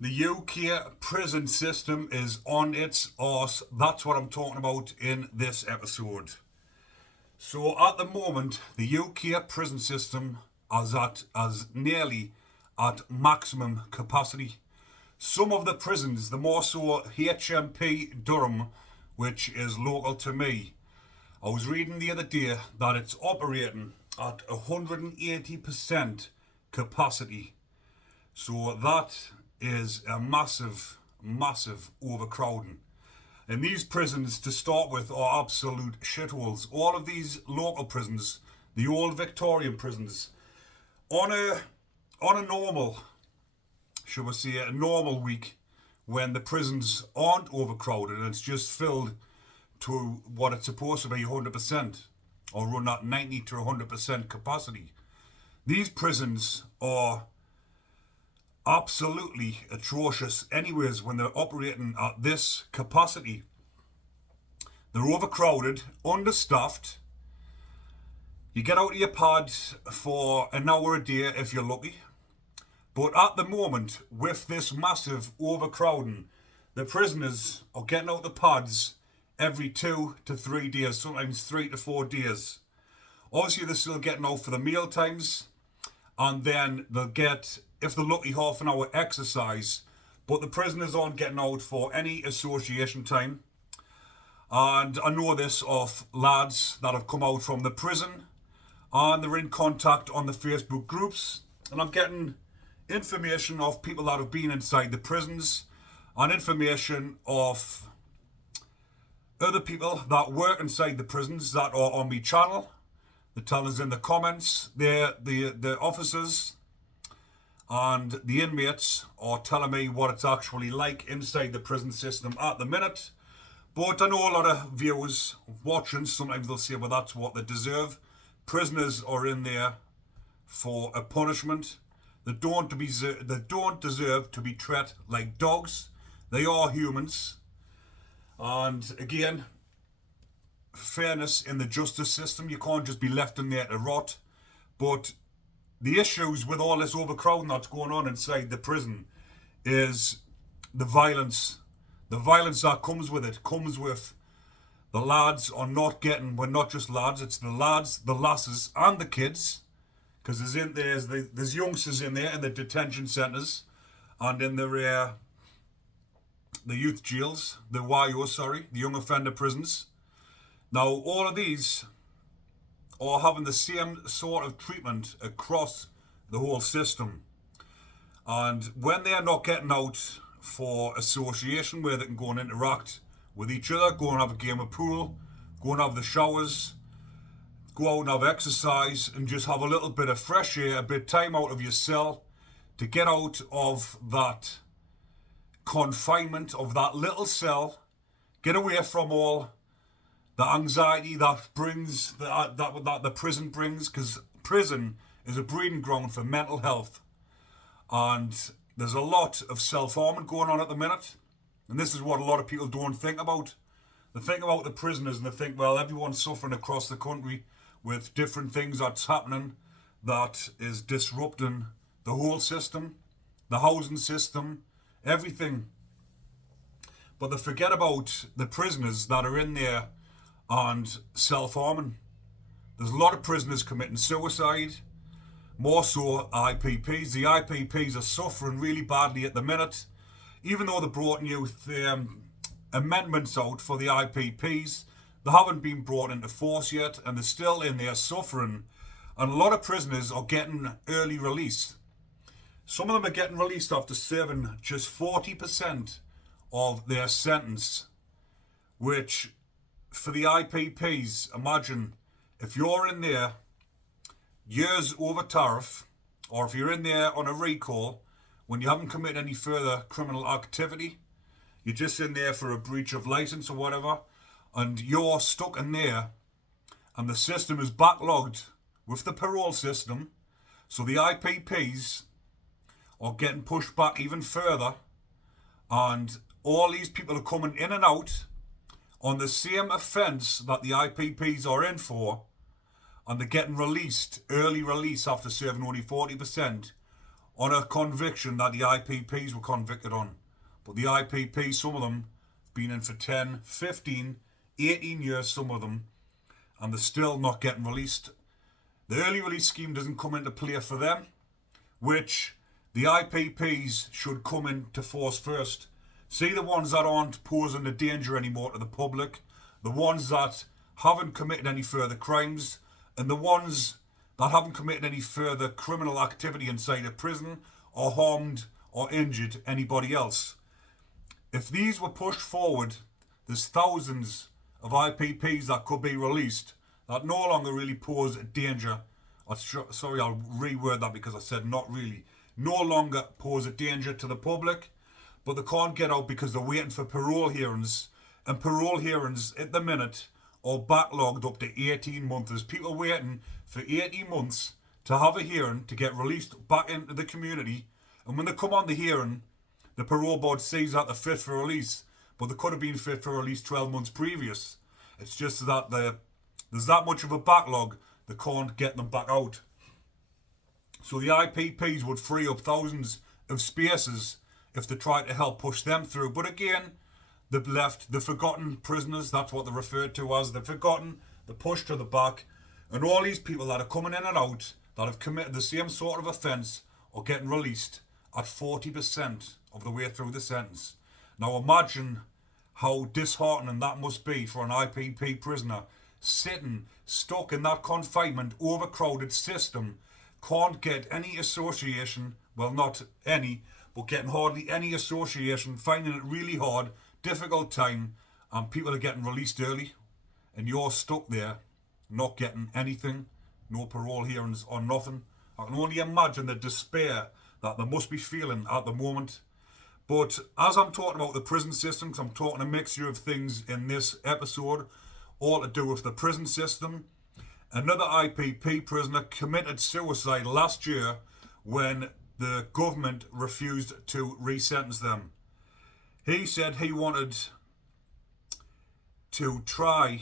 The UK prison system is on its arse. That's what I'm talking about in this episode. So at the moment, the UK prison system is nearly at maximum capacity. Some of the prisons, the more so HMP Durham, which is local to me, I was reading the other day that it's operating at 180% capacity. So that is a massive overcrowding. And these prisons, to start with, are absolute shitholes. All of these local prisons, the old Victorian prisons, on a normal, should we say, a normal week, when the prisons aren't overcrowded and it's just filled to what it's supposed to be 100%, or run at 90 to 100% capacity. These prisons are absolutely atrocious anyways when they're operating at this capacity. They're overcrowded, understaffed. You get out of your pad for an hour a day if you're lucky. But at the moment, with this massive overcrowding, the prisoners are getting out the pads every 2 to 3 days, sometimes 3 to 4 days. Obviously, they're still getting out for the meal times, and then they'll get, if they're lucky, half an hour exercise. But the prisoners aren't getting out for any association time. And I know this of lads that have come out from the prison, and they're in contact on the Facebook groups, and I'm getting information of people that have been inside the prisons, and information of other people that work inside the prisons that are on my channel. They tell us in the comments, the officers and the inmates are telling me what it's actually like inside the prison system at the minute. But I know a lot of viewers watching, sometimes they'll say, well, that's what they deserve. Prisoners are in there for a punishment. They don't deserve to be treated like dogs. They are humans. And again, fairness in the justice system. You can't just be left in there to rot. But the issues with all this overcrowding that's going on inside the prison is the violence. The violence that comes with it comes with the lads are not getting, well, not just lads, it's the lads, the lasses, and the kids. Because there's youngsters in there in the detention centres and in the youth jails, the the young offender prisons. Now, all of these are having the same sort of treatment across the whole system. And when they're not getting out for association where they can go and interact with each other, go and have a game of pool, go and have the showers, go out and have exercise, and just have a little bit of fresh air, a bit of time out of your cell to get out of that confinement of that little cell, get away from all the anxiety that brings that the prison brings, because prison is a breeding ground for mental health, and there's a lot of self-harming going on at the minute, and this is what a lot of people don't think about. They think about the prisoners and they think, well, everyone's suffering across the country with different things that's happening that is disrupting the whole system, the housing system, everything. But they forget about the prisoners that are in there and self-harming. There's a lot of prisoners committing suicide, more so IPPs. The IPPs are suffering really badly at the minute. Even though they brought new amendments out for the IPPs, they haven't been brought into force yet, and they're still in there suffering. And a lot of prisoners are getting early release. Some of them are getting released after serving just 40% of their sentence, which for the IPPs, imagine if you're in there years over tariff, or if you're in there on a recall when you haven't committed any further criminal activity, you're just in there for a breach of license or whatever, and you're stuck in there, and the system is backlogged with the parole system, so the IPPs are getting pushed back even further, and all these people are coming in and out on the same offence that the IPPs are in for, and they're getting released, early release after serving only 40%, on a conviction that the IPPs were convicted on. But the IPP, some of them, been in for 10, 15, 18 years, some of them, and they're still not getting released. The early release scheme doesn't come into play for them, which the IPPs should come into force first. See the ones that aren't posing a danger anymore to the public, the ones that haven't committed any further crimes, and the ones that haven't committed any further criminal activity inside a prison or harmed or injured anybody else. If these were pushed forward, there's thousands of IPPs that could be released that no longer really pose a danger. Sorry, I'll reword that because I said not really. No longer pose a danger to the public, but they can't get out because they're waiting for parole hearings. And parole hearings at the minute are backlogged up to 18 months. There's people waiting for 18 months to have a hearing to get released back into the community. And when they come on the hearing, the parole board sees that they're fit for release, but they could have been fit for release 12 months previous. It's just that there's that much of a backlog, they can't get them back out. So the IPPs would free up thousands of spaces if they tried to help push them through. But again, they've left the forgotten prisoners, that's what they're referred to as, the forgotten, the pushed to the back, and all these people that are coming in and out that have committed the same sort of offence are getting released at 40% of the way through the sentence. Now imagine how disheartening that must be for an IPP prisoner sitting stuck in that confinement, overcrowded system, can't get any association, well not any, but getting hardly any association, finding it really hard, difficult time, and people are getting released early, and you're stuck there, not getting anything, no parole hearings or nothing. I can only imagine the despair that they must be feeling at the moment. But as I'm talking about the prison system, because I'm talking a mixture of things in this episode, all to do with the prison system, another IPP prisoner committed suicide last year when the government refused to resentence them. He said he wanted to try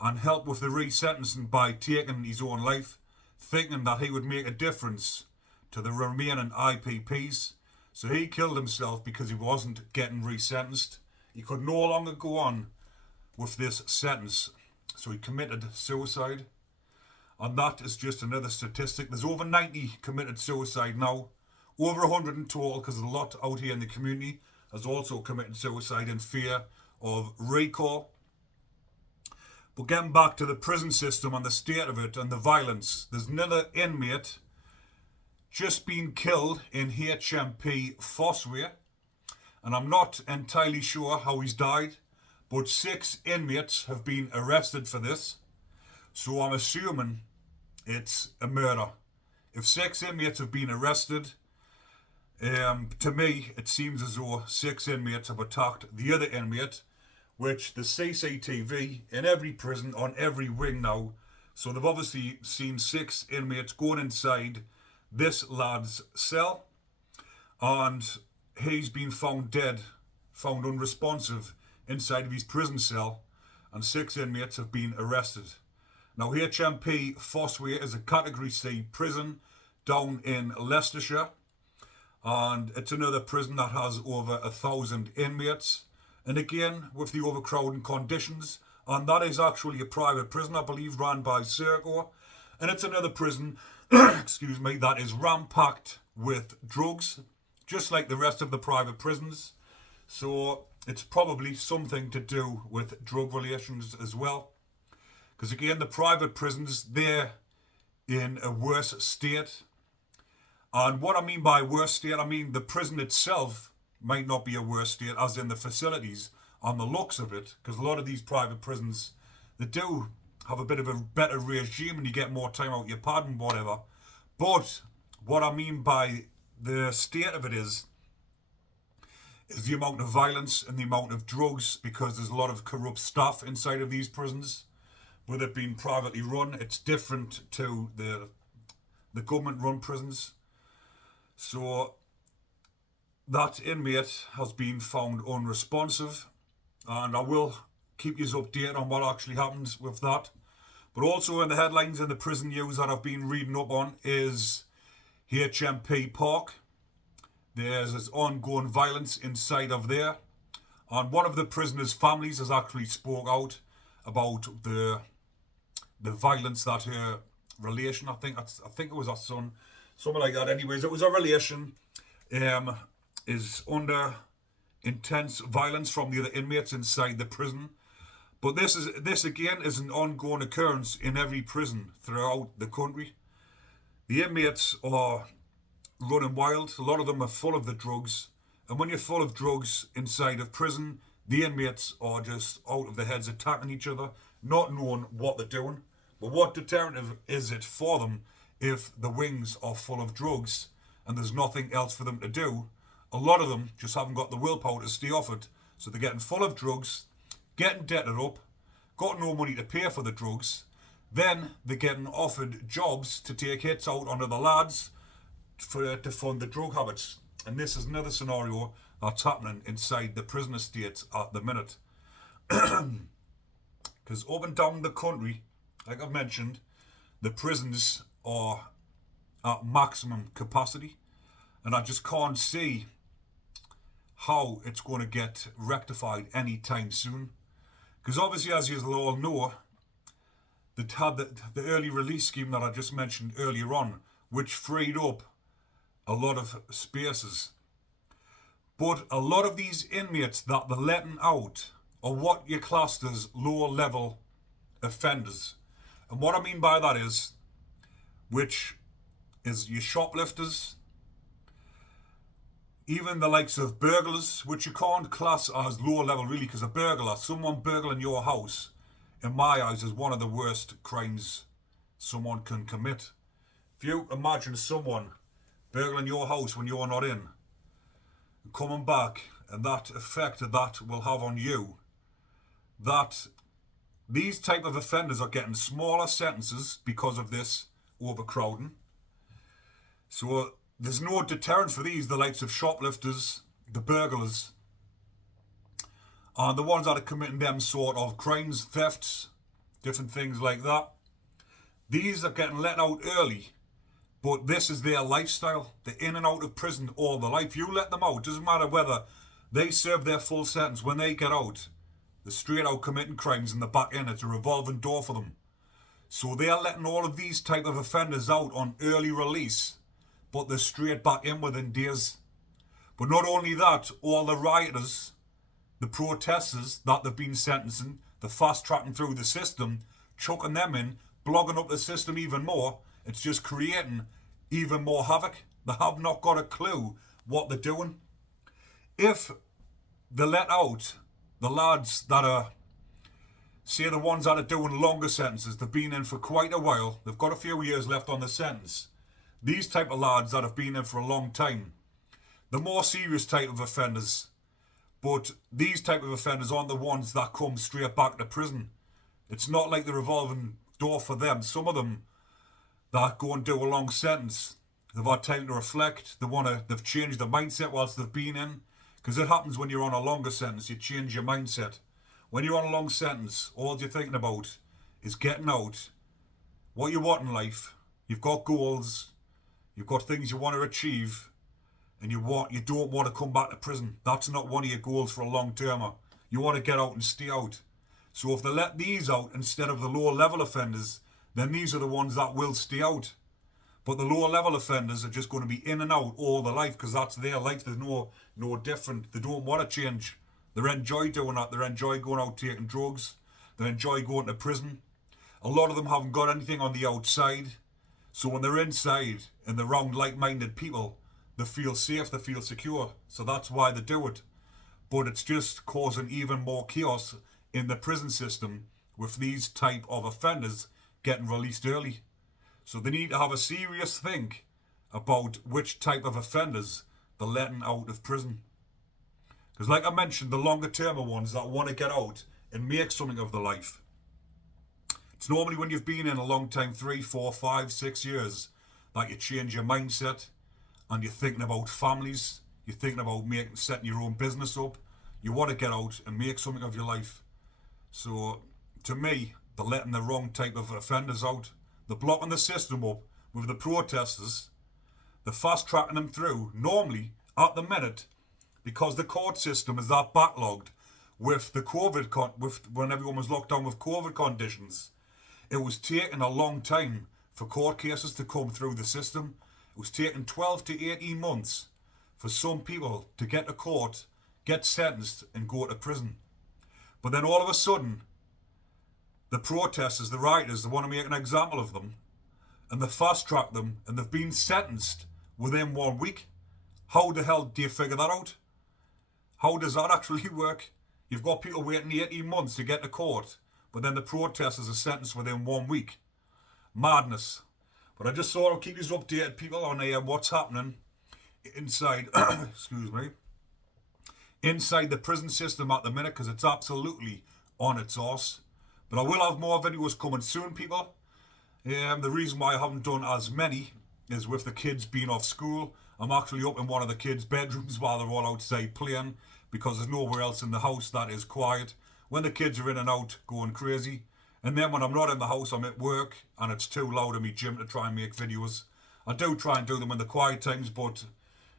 and help with the resentencing by taking his own life, thinking that he would make a difference to the remaining IPPs. So he killed himself because he wasn't getting resentenced. He could no longer go on with this sentence. So he committed suicide. And that is just another statistic. There's over 90 committed suicide now. Over 100 in total, because a lot out here in the community has also committed suicide in fear of recall. But getting back to the prison system and the state of it and the violence, there's another inmate just been killed in HMP Fossway, and I'm not entirely sure how he's died, but 6 inmates have been arrested for this, so I'm assuming it's a murder. If 6 inmates have been arrested, to me it seems as though 6 inmates have attacked the other inmate, which the CCTV in every prison on every wing now, so they've obviously seen 6 inmates going inside this lad's cell, and he's been found dead, found unresponsive inside of his prison cell, and 6 inmates have been arrested. Now HMP Fossway is a Category C prison down in Leicestershire, and it's another prison that has over 1,000 inmates, and again with the overcrowding conditions, and that is actually a private prison, I believe, run by Serco, and it's another prison excuse me, that is rampacked with drugs, just like the rest of the private prisons. So it's probably something to do with drug relations as well. Because again, the private prisons, they're in a worse state. And what I mean by worse state, I mean the prison itself might not be a worse state, as in the facilities on the looks of it. Because a lot of these private prisons, they do have a bit of a better regime and you get more time out your pad and whatever. But what I mean by the state of it is the amount of violence and the amount of drugs, because there's a lot of corrupt staff inside of these prisons. With it being privately run, it's different to the government run prisons. So that inmate has been found unresponsive, and I will keep you updated on what actually happens with that. But also in the headlines in the prison news that I've been reading up on is HMP Park. There's this ongoing violence inside of there. And one of the prisoners' families has actually spoke out about the violence that her relation, I think it was her son, something like that. Anyways, it was a relation, is under intense violence from the other inmates inside the prison. But this again is an ongoing occurrence in every prison throughout the country. The inmates are running wild. A lot of them are full of the drugs. And when you're full of drugs inside of prison, the inmates are just out of their heads attacking each other, not knowing what they're doing. But what deterrent is it for them if the wings are full of drugs and there's nothing else for them to do? A lot of them just haven't got the willpower to stay off it. So they're getting full of drugs, getting debted up, got no money to pay for the drugs. Then they're getting offered jobs to take hits out onto the lads to fund the drug habits. And this is another scenario that's happening inside the prison estates at the minute. Because up and down the country, like I've mentioned, the prisons are at maximum capacity. And I just can't see how it's going to get rectified anytime soon. Because obviously, as you all know, they had the early release scheme that I just mentioned earlier on, which freed up a lot of spaces. But a lot of these inmates that they're letting out are what you classed as lower level offenders. And what I mean by that is, which is your shoplifters, even the likes of burglars, which you can't class as lower level really, because a burglar, someone burgling your house, in my eyes, is one of the worst crimes someone can commit. If you imagine someone burgling your house when you're not in, and coming back, and that effect that will have on you, that these type of offenders are getting smaller sentences because of this overcrowding. So there's no deterrent for these, the likes of shoplifters, the burglars, and the ones that are committing them sort of crimes, thefts, different things like that. These are getting let out early, but this is their lifestyle. They're in and out of prison all their life. You let them out, doesn't matter whether they serve their full sentence. When they get out, they're straight out committing crimes in the back end. It's a revolving door for them. So they're letting all of these type of offenders out on early release, but they're straight back in within days. But not only that, all the rioters, the protesters that they've been sentencing, they're fast-tracking through the system, chucking them in, blogging up the system even more. It's just creating even more havoc. They have not got a clue what they're doing. If they let out the lads that are, say the ones that are doing longer sentences, they've been in for quite a while, they've got a few years left on the sentence. These type of lads that have been in for a long time, the more serious type of offenders, but these type of offenders aren't the ones that come straight back to prison. It's not like the revolving door for them. Some of them that go and do a long sentence, they've had time to reflect, they've changed their mindset whilst they've been in. Because it happens when you're on a longer sentence, you change your mindset. When you're on a long sentence, all you're thinking about is getting out, what you want in life. You've got goals, you've got things you want to achieve, and you don't want to come back to prison. That's not one of your goals for a long termer. You want to get out and stay out. So if they let these out instead of the lower level offenders, then these are the ones that will stay out. But the lower level offenders are just going to be in and out all their life because that's their life. There's no different. They don't want to change. They enjoy doing that. They enjoy going out taking drugs. They enjoy going to prison. A lot of them haven't got anything on the outside. So when they're inside and they're around like-minded people, they feel safe, they feel secure. So that's why they do it. But it's just causing even more chaos in the prison system with these type of offenders getting released early. So they need to have a serious think about which type of offenders they're letting out of prison. Because like I mentioned, the longer term ones that want to get out and make something of their life. It's normally when you've been in a long time, 3, 4, 5, 6 years, that you change your mindset and you're thinking about families, you're thinking about setting your own business up. You want to get out and make something of your life. So to me, they're letting the wrong type of offenders out. They're blocking the system up with the protesters they're fast tracking them through. Normally, at the minute, because the court system is that backlogged with the when everyone was locked down with COVID conditions, it was taking a long time for court cases to come through the system. It was taking 12 to 18 months for some people to get to court, get sentenced, and go to prison. But then all of a sudden, the protesters, the rioters, they want to make an example of them, and they fast track them, and they've been sentenced within 1 week. How the hell do you figure that out? How does that actually work? You've got people waiting 18 months to get to court, but then the protesters are sentenced within 1 week. Madness. But I just thought I'd keep you updated, people, on what's happening inside, excuse me, inside the prison system at the minute, because it's absolutely on its arse. But I will have more videos coming soon, people. The reason why I haven't done as many is with the kids being off school. I'm actually up in one of the kids' bedrooms while they're all outside playing, because there's nowhere else in the house that is quiet. When the kids are in and out going crazy. And then when I'm not in the house, I'm at work and it's too loud in my gym to try and make videos. I do try and do them in the quiet times, but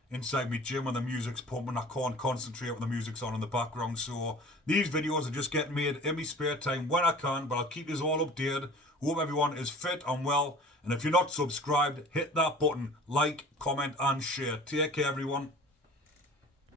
inside my gym when the music's pumping, I can't concentrate when the music's on in the background. So these videos are just getting made in my spare time when I can, but I'll keep you all updated. Hope everyone is fit and well. And if you're not subscribed, hit that button, like, comment and share. Take care, everyone.